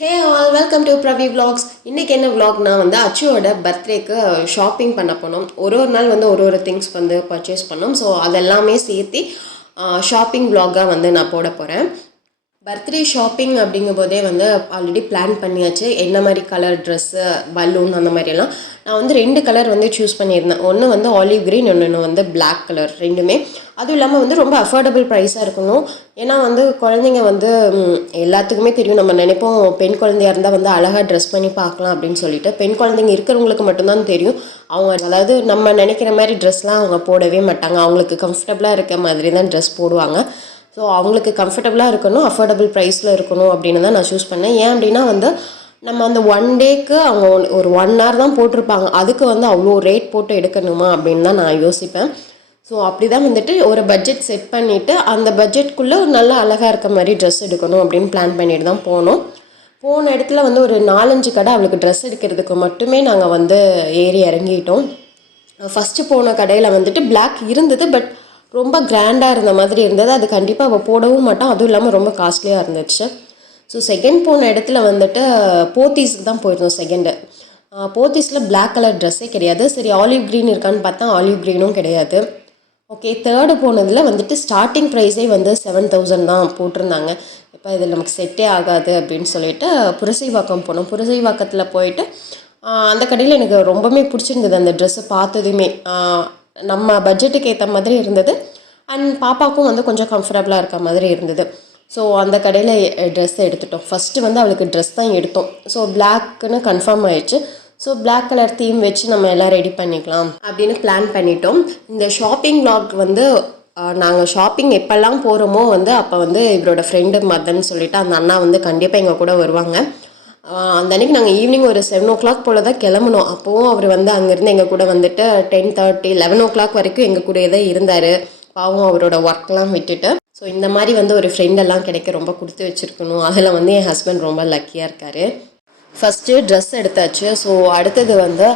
Hey all welcome to Pravi vlogs. இன்றைக்கி என்ன vlogனா வந்து அச்சுவோட பர்த்டேக்கு ஷாப்பிங் பண்ண போனோம். ஒரு நாள் வந்து ஒரு திங்ஸ் வந்து பர்ச்சேஸ் பண்ணோம். ஸோ அதெல்லாமே சேர்த்து ஷாப்பிங் vlog-ஆக வந்து நான் போட போகிறேன். பர்த்டே ஷாப்பிங் அப்படிங்கும்போதே வந்து ஆல்ரெடி பிளான் பண்ணியாச்சு. என்ன மாதிரி கலர் ட்ரெஸ்ஸு, பலூன் அந்த மாதிரியெல்லாம் நான் வந்து 2 கலர் வந்து சூஸ் பண்ணியிருந்தேன். ஒன்று வந்து ஆலிவ் க்ரீன், இன்னொன்று வந்து பிளாக் கலர் ரெண்டுமே. அதுவும் இல்லாமல் வந்து ரொம்ப அஃபோர்டபுள் ப்ரைஸாக இருக்கணும். ஏன்னா வந்து குழந்தைங்க வந்து எல்லாத்துக்குமே தெரியும், நம்ம நினைப்போம் பெண் குழந்தையாக இருந்தால் வந்து அழகாக ட்ரெஸ் பண்ணி பார்க்கலாம் அப்படின்னு சொல்லிட்டு. பெண் குழந்தைங்க இருக்கிறவங்களுக்கு மட்டும்தான் தெரியும். அவங்க அதாவது நம்ம நினைக்கிற மாதிரி ட்ரெஸ்லாம் அவங்க போடவே மாட்டாங்க. அவங்களுக்கு கம்ஃபர்டபுளாக இருக்க மாதிரி தான் ட்ரெஸ் போடுவாங்க. ஸோ அவங்களுக்கு கம்ஃபர்டபுளாக இருக்கணும், அஃபோர்டபுள் ப்ரைஸில் இருக்கணும் அப்படின்னு தான் நான் சூஸ் பண்ணேன். ஏன் அப்படின்னா வந்து நம்ம அந்த ஒன் டேக்கு அவங்க ஒரு 1 hour தான் போட்டிருப்பாங்க. அதுக்கு வந்து அவ்வளோ ரேட் போட்டு எடுக்கணுமா அப்படின்னு தான் நான் யோசிப்பேன். ஸோ அப்படி தான் வந்துட்டு ஒரு பட்ஜெட் செட் பண்ணிவிட்டு அந்த பட்ஜெட்குள்ளே ஒரு நல்ல அழகாக இருக்க மாதிரி ட்ரெஸ் எடுக்கணும் அப்படின்னு பிளான் பண்ணிட்டு தான் போனோம். போன இடத்துல வந்து ஒரு 4-5 கடை அவளுக்கு ட்ரெஸ் எடுக்கிறதுக்கு மட்டுமே நாங்கள் வந்து ஏறி இறங்கிட்டோம். ஃபஸ்ட்டு போன கடையில் வந்துட்டு பிளாக் இருந்தது, பட் ரொம்ப கிராண்டாக இருந்த மாதிரி இருந்தது. அது கண்டிப்பாக அவள் போடவும் மாட்டான். அதுவும் இல்லாமல் ரொம்ப காஸ்ட்லியாக இருந்துச்சு. ஸோ செகண்ட் போன இடத்துல வந்துட்டு போத்தீஸுக்கு தான் போயிருந்தோம். செகண்டு போத்தீஸில் பிளாக் கலர் ட்ரெஸ்ஸே கிடையாது. சரி ஆலிவ் க்ரீன் இருக்கான்னு பார்த்தா ஆலிவ் க்ரீனும் கிடையாது. ஓகே, தேர்டு போனதில் வந்துட்டு ஸ்டார்டிங் ப்ரைஸே வந்து 7,000 தான் போட்டிருந்தாங்க. இப்போ இதில் நமக்கு செட்டே ஆகாது அப்படின்னு சொல்லிட்டு புரசைவாக்கம் போனோம். புரசைவாக்கத்தில் போயிட்டு அந்த கடையில் எனக்கு ரொம்பவே பிடிச்சிருந்தது. அந்த ட்ரெஸ்ஸை பார்த்ததுமே நம்ம பட்ஜெட்டுக்கு ஏற்ற மாதிரி இருந்தது. அண்ட் பாப்பாவுக்கும் வந்து கொஞ்சம் கம்ஃபர்டபுளாக இருக்க மாதிரி இருந்தது. ஸோ அந்த கடையில் ட்ரெஸ் எடுத்துட்டோம். ஃபஸ்ட்டு வந்து அவளுக்கு ட்ரெஸ் தான் எடுத்தோம். ஸோ பிளாக்குன்னு கன்ஃபார்ம் ஆயிடுச்சு. ஸோ பிளாக் கலர் தீம் வச்சு நம்ம எல்லாம் ரெடி பண்ணிக்கலாம் அப்படின்னு பிளான் பண்ணிட்டோம். இந்த ஷாப்பிங் vlog வந்து நாங்கள் ஷாப்பிங் எப்போல்லாம் போகிறோமோ வந்து அப்போ வந்து இவரோட ஃப்ரெண்டு மதன் சொல்லிவிட்டு அந்த அண்ணா வந்து கண்டிப்பாக எங்கள் கூட வருவாங்க. அந்த அன்றைக்கி நாங்கள் ஈவினிங் ஒரு 7 o'clock போல் தான் கிளம்புனோம். அப்போவும் அவர் வந்து அங்கேருந்து எங்கள் கூட வந்துட்டு 10:30, 11 o'clock வரைக்கும் எங்கள் கூடயே தான் இருந்தார். பாவம் அவரோட ஒர்க்லாம் விட்டுட்டு. ஸோ இந்த மாதிரி வந்து ஒரு ஃப்ரெண்டெல்லாம் கிடைக்க ரொம்ப கொடுத்து வச்சுருக்கணும். அதில் வந்து என் ஹஸ்பண்ட் ரொம்ப லக்கியாக இருக்கார். ஃபஸ்ட்டு ட்ரெஸ் எடுத்தாச்சு. ஸோ அடுத்தது வந்து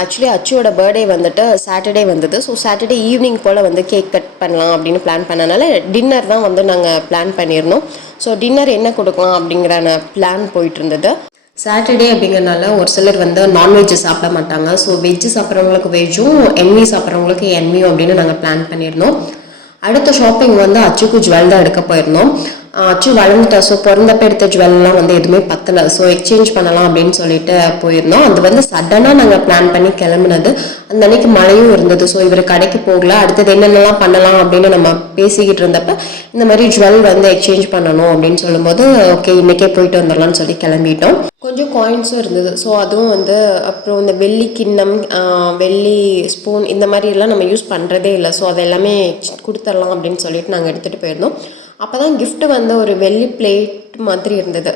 ஆக்சுவலி அச்சுவோட பர்த்டே வந்துட்டு சாட்டர்டே வந்தது. ஸோ சாட்டர்டே ஈவினிங் போல் வந்து கேக் கட் பண்ணலாம் அப்படின்னு பிளான் பண்ணனால டின்னர் தான் வந்து நாங்கள் பிளான் பண்ணியிருந்தோம். ஸோ டின்னர் என்ன கொடுக்கலாம் அப்படிங்கிற பிளான் போயிட்டு இருந்தது. சாட்டர்டே அப்படிங்கிறனால ஒரு சிலர் வந்து நான்வெஜ்ஜு சாப்பிட மாட்டாங்க. ஸோ வெஜ்ஜு சாப்பிட்றவங்களுக்கு வெஜ்ஜும், என்வி சாப்பிட்றவங்களுக்கு என்வியும் அப்படின்னு நாங்கள் பிளான் பண்ணியிருந்தோம். அடுத்த ஷாப்பிங் வந்து அச்சுக்கு ஜுவல் தான் எடுக்க போயிருந்தோம். அச்சு வளர்ந்துட்டா. ஸோ பிறந்தப்ப எடுத்த ஜுவல்லாம் வந்து எதுவுமே பத்தலை. ஸோ எக்ஸ்சேஞ்ச் பண்ணலாம் அப்படின்னு சொல்லிட்டு போயிருந்தோம். அது வந்து சடனாக நாங்கள் பிளான் பண்ணி கிளம்புனது. அந்த அன்னைக்கு மழையும் இருந்தது. ஸோ இவர் கடைக்கு போகல. அடுத்தது என்னென்னலாம் பண்ணலாம் அப்படின்னு நம்ம பேசிக்கிட்டு இருந்தப்ப இந்த மாதிரி ஜுவல் வந்து எக்ஸ்சேஞ்ச் பண்ணணும் அப்படின்னு சொல்லும்போது ஓகே இன்றைக்கே போயிட்டு வந்துடலாம்னு சொல்லி கிளம்பிட்டோம். கொஞ்சம் காயின்ஸும் இருந்தது. ஸோ அதுவும் வந்து அப்புறம் இந்த வெள்ளி கிண்ணம், வெள்ளி ஸ்பூன் இந்த மாதிரிலாம் நம்ம யூஸ் பண்ணுறதே இல்லை. ஸோ அது எல்லாமே கொடுத்துடலாம் அப்படின்னு சொல்லிட்டு நாங்கள் எடுத்துகிட்டு போயிருந்தோம். அப்போ தான் கிஃப்ட்டு வந்து ஒரு வெள்ளி பிளேட் மாதிரி இருந்தது.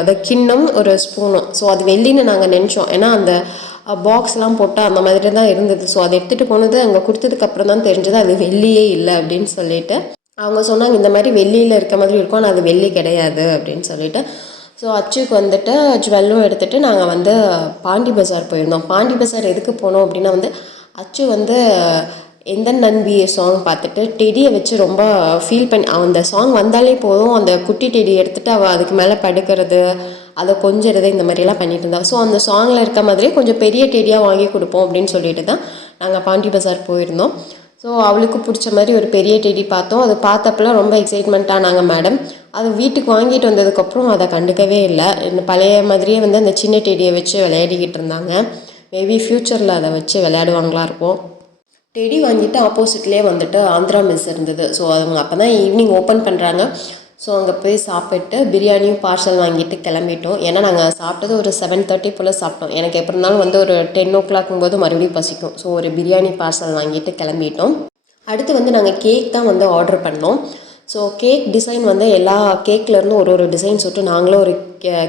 அது கிண்ணம் ஒரு ஸ்பூனும். ஸோ அது வெள்ளின்னு நாங்கள் நினச்சோம். ஏன்னா அந்த பாக்ஸ்லாம் போட்டால் அந்த மாதிரி தான் இருந்தது. ஸோ அதை எடுத்துகிட்டு போனது அங்கே கொடுத்ததுக்கப்புறம் தான் தெரிஞ்சது அது வெள்ளியே இல்லை அப்படின்னு சொல்லிட்டு. அவங்க சொன்னாங்க இந்த மாதிரி வெள்ளியில் இருக்க மாதிரி இருக்கும், ஆனால் அது வெள்ளி கிடையாது அப்படின்னு சொல்லிட்டு. ஸோ அச்சுக்கு வந்துட்டு ஜுவல்லும் எடுத்துகிட்டு நாங்கள் வந்து பாண்டி பஜார் போயிருந்தோம். பாண்டி பஜார் எதுக்கு போனோம் அப்படின்னா வந்து அச்சு வந்து எந்த நன்பி சாங் பார்த்துட்டு டெடியை வச்சு ரொம்ப ஃபீல் பண்ணி அந்த சாங் வந்தாலே போதும் அந்த குட்டி டெடி எடுத்துகிட்டு அவள் அதுக்கு மேலே படுக்கிறது, அதை கொஞ்சிறது இந்த மாதிரிலாம் பண்ணிட்டு இருந்தா. ஸோ அந்த சாங்கில் இருக்க மாதிரியே கொஞ்சம் பெரிய டெடியாக வாங்கி கொடுப்போம் அப்படின்னு சொல்லிட்டு தான் நாங்கள் பாண்டி பஜார் போயிருந்தோம். ஸோ அவளுக்கு பிடிச்ச மாதிரி ஒரு பெரிய டெடி பார்த்தோம். அது பார்த்தப்பெல்லாம் ரொம்ப எக்ஸைட்மெண்ட்டாக நாங்கள் மேடம். அது வீட்டுக்கு வாங்கிட்டு வந்ததுக்கப்புறம் அதை கண்டுக்கவே இல்லை. இந்த பழைய மாதிரியே வந்து அந்த சின்ன டெடியை வச்சு விளையாடிக்கிட்டு இருந்தாங்க. மேபி ஃப்யூச்சரில் அதை வச்சு விளையாடுவாங்களா இருக்கும். டெடி வாங்கிட்டு ஆப்போசிட்லேயே வந்துட்டு ஆந்திரா மெஸ் இருந்தது. ஸோ அவங்க அப்போ தான் ஈவினிங் ஓப்பன் பண்ணுறாங்க. ஸோ அங்கே போய் சாப்பிட்டு பிரியாணியும் பார்சல் வாங்கிட்டு கிளம்பிட்டோம். ஏன்னா நாங்கள் சாப்பிட்டது ஒரு 7:30 போல் சாப்பிட்டோம். எனக்கு எப்படி இருந்தாலும் வந்து ஒரு 10 o'clock போது மறுபடியும் பசிக்கும். ஸோ ஒரு பிரியாணி பார்சல் வாங்கிட்டு கிளம்பிட்டோம். அடுத்து வந்து நாங்கள் கேக் தான் வந்து ஆர்டர் பண்ணோம். ஸோ கேக் டிசைன் வந்து எல்லா கேக்லேருந்தும் ஒரு டிசைன் சொல்லிட்டு நாங்களும் ஒரு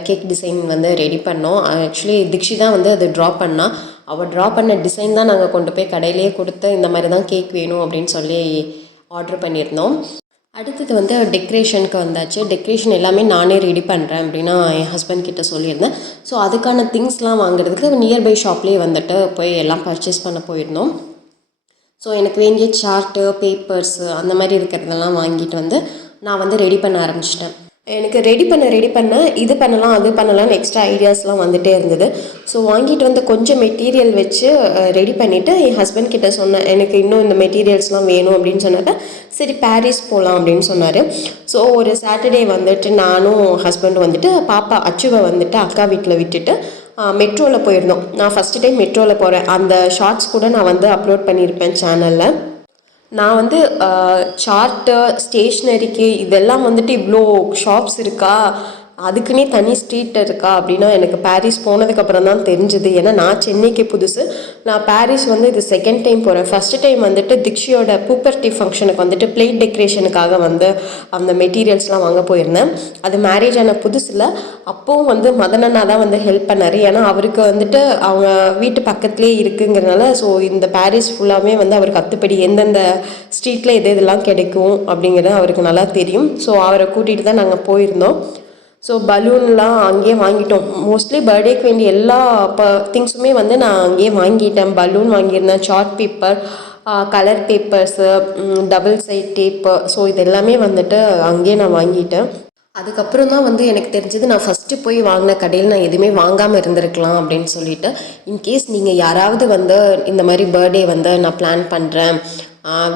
கேக் டிசைன் வந்து ரெடி பண்ணோம். ஆக்சுவலி திக்ஷி தான் வந்து அது ட்ரா பண்ணால். அவள் ட்ரா பண்ண டிசைன் தான் நாங்கள் கொண்டு போய் கடையிலேயே கொடுத்து இந்த மாதிரி தான் கேக் வேணும் அப்படின்னு சொல்லி ஆர்டர் பண்ணியிருந்தோம். அடுத்தது வந்து டெக்கரேஷனுக்கு வந்தாச்சு. டெக்கரேஷன் எல்லாமே நானே ரெடி பண்ணுறேன் அப்படின்னா என் ஹஸ்பண்ட் கிட்ட சொல்லியிருந்தேன். ஸோ அதுக்கான திங்ஸ்லாம் வாங்குறதுக்கு நியர்பை ஷாப்லேயே வந்துட்டு போய் எல்லாம் பர்ச்சேஸ் பண்ண போயிருந்தோம். ஸோ எனக்கு வேண்டிய சார்ட்டு, பேப்பர்ஸு அந்த மாதிரி இருக்கிறதெல்லாம் வாங்கிட்டு வந்து நான் வந்து ரெடி பண்ண ஆரம்பிச்சிட்டேன். எனக்கு ரெடி பண்ண இது பண்ணலாம் அது பண்ணலாம்னு எக்ஸ்ட்ரா ஐடியாஸ்லாம் வந்துகிட்டே இருந்தது. ஸோ வாங்கிட்டு வந்து கொஞ்சம் மெட்டீரியல் வச்சு ரெடி பண்ணிவிட்டு என் ஹஸ்பண்ட் கிட்ட சொன்னேன், எனக்கு இன்னும் இந்த மெட்டீரியல்ஸ்லாம் வேணும் அப்படின்னு சொன்னப்ப, சரி பாரிஸ் போகலாம் அப்படின்னு சொன்னார். ஸோ ஒரு சாட்டர்டே வந்துட்டு நானும் ஹஸ்பண்ட் வந்துட்டு பாப்பா அச்சுவை வந்துட்டு அக்கா வீட்டில் விட்டுட்டு மெட்ரோவில் போயிருந்தோம். நான் ஃபஸ்ட்டு டைம் மெட்ரோவில் போகிறேன். அந்த ஷார்ட்ஸ் கூட நான் வந்து அப்லோட் பண்ணியிருப்பேன் சேனலில். நான் வந்து சார்ட்டு ஸ்டேஷ்னரிக்கு இதெல்லாம் வந்துட்டு இவ்வளோ ஷாப்ஸ் இருக்கா, அதுக்குன்னே தனி ஸ்ட்ரீட் இருக்கா அப்படின்னா எனக்கு பாரிஸ் போனதுக்கப்புறம் தான் தெரிஞ்சுது. ஏன்னா நான் சென்னைக்கு புதுசு. நான் பாரிஸ் வந்து இது செகண்ட் டைம் போகிறேன். ஃபஸ்ட்டு டைம் வந்துட்டு திக்ஷியோட பூப்பர்ட்டி ஃபங்க்ஷனுக்கு வந்துட்டு பிளேட் டெக்கரேஷனுக்காக வந்து அந்த மெட்டீரியல்ஸ்லாம் வாங்க போயிருந்தேன். அது மேரேஜ் ஆன புதுசில் அப்போவும் வந்து மதனண்ணா தான் வந்து ஹெல்ப் பண்ணார். ஏன்னா அவருக்கு வந்துட்டு அவங்க வீட்டு பக்கத்துலேயே இருக்குங்கிறனால ஸோ இந்த பாரிஸ் ஃபுல்லாமே வந்து அவருக்கு அத்துப்படி எந்தெந்த ஸ்ட்ரீட்டில் இதெல்லாம் கிடைக்கும் அப்படிங்கிறது அவருக்கு நல்லா தெரியும். ஸோ அவரை கூட்டிகிட்டு தான் நாங்கள் போயிருந்தோம். ஸோ பலூன்லாம் அங்கேயே வாங்கிட்டோம். மோஸ்ட்லி பர்த்டேக்கு வேண்டிய எல்லா திங்ஸுமே வந்து நான் அங்கேயே வாங்கிட்டேன். பலூன் வாங்கியிருந்தேன், chart paper, colour papers, double side tape. So இது எல்லாமே வந்துட்டு அங்கேயே நான் வாங்கிட்டேன். அதுக்கப்புறம் தான் வந்து எனக்கு தெரிஞ்சது, நான் ஃபஸ்ட்டு போய் வாங்கின கடையில் நான் எதுவுமே வாங்காமல் இருந்திருக்கலாம் அப்படின்னு சொல்லிட்டு. இன்கேஸ் நீங்கள் யாராவது வந்து இந்த மாதிரி பர்த்டே வந்து நான் பிளான் பண்ணுறேன்,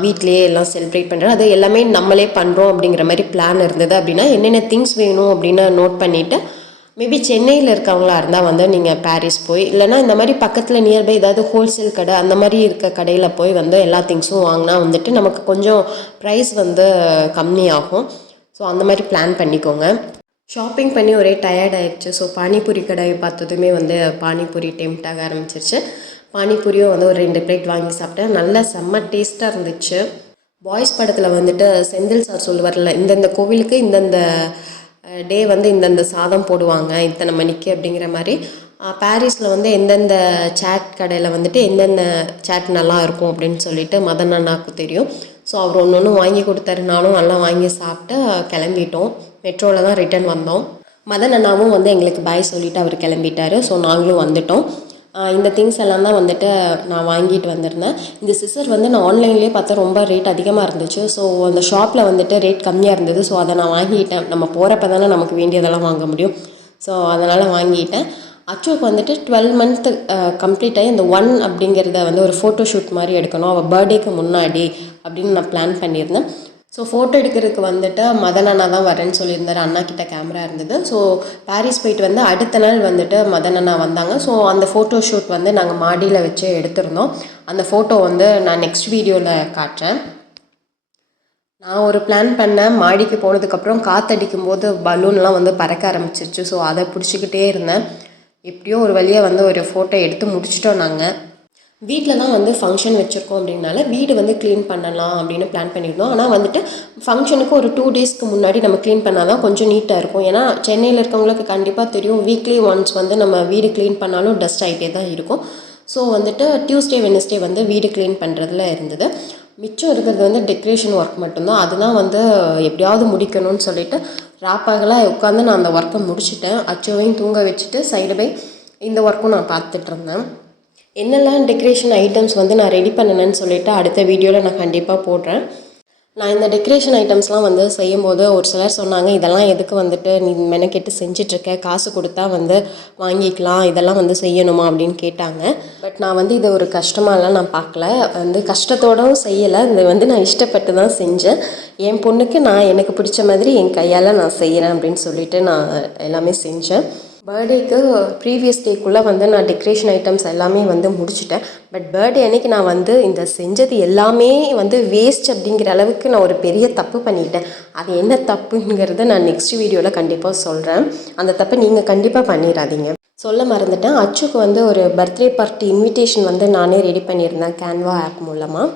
வீட்லேயே எல்லாம் செலிப்ரேட் பண்ணுறேன், அது எல்லாமே நம்மளே பண்ணுறோம் அப்படிங்கிற மாதிரி பிளான் இருந்தது அப்படின்னா என்னென்ன திங்ஸ் வேணும் அப்படின்னு நோட் பண்ணிவிட்டு, மேபி சென்னையில் இருக்கவங்களா இருந்தால் வந்து நீங்கள் பாரிஸ் போய், இல்லைனா இந்த மாதிரி பக்கத்தில் நியர்பை ஏதாவது ஹோல்சேல் கடை அந்த மாதிரி இருக்க கடையில் போய் வந்து எல்லா திங்ஸும் வாங்கினா வந்துட்டு நமக்கு கொஞ்சம் ப்ரைஸ் வந்து கம்மியாகும். ஸோ அந்த மாதிரி பிளான் பண்ணிக்கோங்க. ஷாப்பிங் பண்ணி ஒரே டயர்ட் ஆயிடுச்சு. ஸோ பானிபூரி கடை பார்த்ததுமே வந்து பானிபூரி டெம்ட் ஆக ஆரம்பிச்சிருச்சு. பானிபூரியும் வந்து ஒரு 2 பிளேட் வாங்கி சாப்பிட்டேன். நல்லா செம்ம டேஸ்ட்டாக இருந்துச்சு. பாய்ஸ் படத்தில் வந்துட்டு செந்தில் சார் சொல்லுவார்ல, இந்தந்த கோவிலுக்கு இந்தந்த டே வந்து இந்தந்த சாதம் போடுவாங்க இத்தனை மணிக்கு அப்படிங்கிற மாதிரி, பாரிஸில் வந்து எந்தெந்த சாட் கடையில் வந்துட்டு எந்தெந்த சாட் நல்லா இருக்கும் அப்படின்னு சொல்லிட்டு மதன் அண்ணாவுக்கு தெரியும். ஸோ அவர் ஒன்று ஒன்று வாங்கி கொடுத்தாரு. நானும் நல்லா வாங்கி சாப்பிட்டு கிளம்பிட்டோம். மெட்ரோவில் தான் ரிட்டன் வந்தோம். மதன் அண்ணாவும் வந்து எங்களுக்கு பாய் சொல்லிவிட்டு அவர் கிளம்பிட்டார். ஸோ நாங்களும் வந்துட்டோம். இந்த திங்ஸ் எல்லாம் தான் வந்துட்டு நான் வாங்கிட்டு வந்திருந்தேன். இந்த சிசர் வந்து நான் ஆன்லைன்லேயே பார்த்தா ரொம்ப ரேட் அதிகமாக இருந்துச்சு. ஸோ அந்த ஷாப்பில் வந்துட்டு ரேட் கம்மியாக இருந்தது. ஸோ அதை நான் வாங்கிட்டேன். நம்ம போகிறப்ப தானே நமக்கு வேண்டியதெல்லாம் வாங்க முடியும். ஸோ அதனால் வாங்கிட்டேன். அச்சுவுக்கு வந்துட்டு 12 மந்த்து கம்ப்ளீட் ஆகி அந்த 1 அப்படிங்கிறத வந்து ஒரு ஃபோட்டோ ஷூட் மாதிரி எடுக்கணும் அவள் பர்த்டேக்கு முன்னாடி அப்படின்னு நான் பிளான் பண்ணியிருந்தேன். ஸோ ஃபோட்டோ எடுக்கிறதுக்கு வந்துட்டு மதன் அண்ணா தான் வரேன்னு சொல்லியிருந்தார். அண்ணா கிட்ட கேமரா இருந்தது. ஸோ பாரிஸ் போயிட்டு வந்து அடுத்த நாள் வந்துட்டு மதன் அண்ணா வந்தாங்க. ஸோ அந்த ஃபோட்டோ ஷூட் வந்து நாங்கள் மாடியில் வச்சு எடுத்திருந்தோம். அந்த ஃபோட்டோ வந்து நான் நெக்ஸ்ட் வீடியோவில் காட்டுறேன். நான் ஒரு பிளான் பண்ணேன். மாடிக்கு போனதுக்கப்புறம் காற்றடிக்கும் போது பலூன்லாம் வந்து பறக்க ஆரம்பிச்சிருச்சு. ஸோ அதை பிடிச்சிக்கிட்டே இருந்தேன். எப்படியோ ஒரு வழியாக வந்து ஒரு ஃபோட்டோ எடுத்து முடிச்சிட்டோம். நாங்கள் வீட்டில் தான் வந்து ஃபங்க்ஷன் வச்சுருக்கோம் அப்படின்னால வீடு வந்து க்ளீன் பண்ணலாம் அப்படின்னு பிளான் பண்ணியிருந்தோம். ஆனால் வந்துட்டு ஃபங்க்ஷனுக்கு ஒரு 2 டேஸ்க்கு முன்னாடி நம்ம க்ளீன் பண்ணால் தான் கொஞ்சம் நீட்டாக இருக்கும். ஏன்னா சென்னையில் இருக்கவங்களுக்கு கண்டிப்பாக தெரியும், வீக்லி ஒன்ஸ் வந்து நம்ம வீடு க்ளீன் பண்ணாலும் டஸ்ட் ஆகிட்டே தான் இருக்கும். ஸோ வந்துட்டு டியூஸ்டே வெனஸ்டே வந்து வீடு க்ளீன் பண்ணுறதுல இருந்தது. மிச்சம் இருக்கிறது வந்து டெக்கரேஷன் ஒர்க் மட்டும்தான். அதுதான் வந்து எப்படியாவது முடிக்கணும்னு சொல்லிட்டு ராப்பாகலாம் உட்காந்து நான் அந்த ஒர்க்கை முடிச்சுட்டேன். அச்சுவையும் தூங்க வச்சுட்டு சைடு பை இந்த ஒர்க்கும் நான் பார்த்துட்டு இருந்தேன். என்னெல்லாம் டெக்கரேஷன் ஐட்டம்ஸ் வந்து நான் ரெடி பண்ணினேன்னு சொல்லிவிட்டு அடுத்த வீடியோவில் நான் கண்டிப்பாக போடுறேன். நான் இந்த டெக்கரேஷன் ஐட்டம்ஸ்லாம் வந்து செய்யும்போது ஒரு சிலர் சொன்னாங்க, இதெல்லாம் எதுக்கு வந்துட்டு நீ மெனக்கெட்டு செஞ்சிட்ருக்க, காசு கொடுத்தா வந்து வாங்கிக்கலாம், இதெல்லாம் வந்து செய்யணுமா அப்படின்னு கேட்டாங்க. பட் நான் வந்து இதை ஒரு கஷ்டமாலாம் நான் பார்க்கல, வந்து கஷ்டத்தோடவும் செய்யலை. இது வந்து நான் இஷ்டப்பட்டு தான் செஞ்சேன். என் பொண்ணுக்கு நான் எனக்கு பிடிச்ச மாதிரி என் கையால் நான் செய்கிறேன் அப்படின்னு சொல்லிட்டு நான் எல்லாமே செஞ்சேன். பர்த்டேக்கு ப்ரீவியஸ் டேக்குள்ளே வந்து நான் டெக்கரேஷன் ஐட்டம்ஸ் எல்லாமே வந்து முடிச்சிட்டேன். பட் பர்த்டே அன்றைக்கி நான் வந்து இந்த செஞ்சது எல்லாமே வந்து வேஸ்ட் அப்படிங்கிற அளவுக்கு நான் ஒரு பெரிய தப்பு பண்ணிட்டேன். அது என்ன தப்புங்கிறத நான் நெக்ஸ்ட் வீடியோவில் கண்டிப்பாக சொல்கிறேன். அந்த தப்பை நீங்கள் கண்டிப்பாக பண்ணிடாதீங்க. சொல்ல மறந்துட்டேன், அச்சுக்கு வந்து ஒரு பர்த்டே பார்ட்டி இன்விடேஷன் வந்து நானே ரெடி பண்ணியிருந்தேன் கேன்வா ஆப் மூலமாக.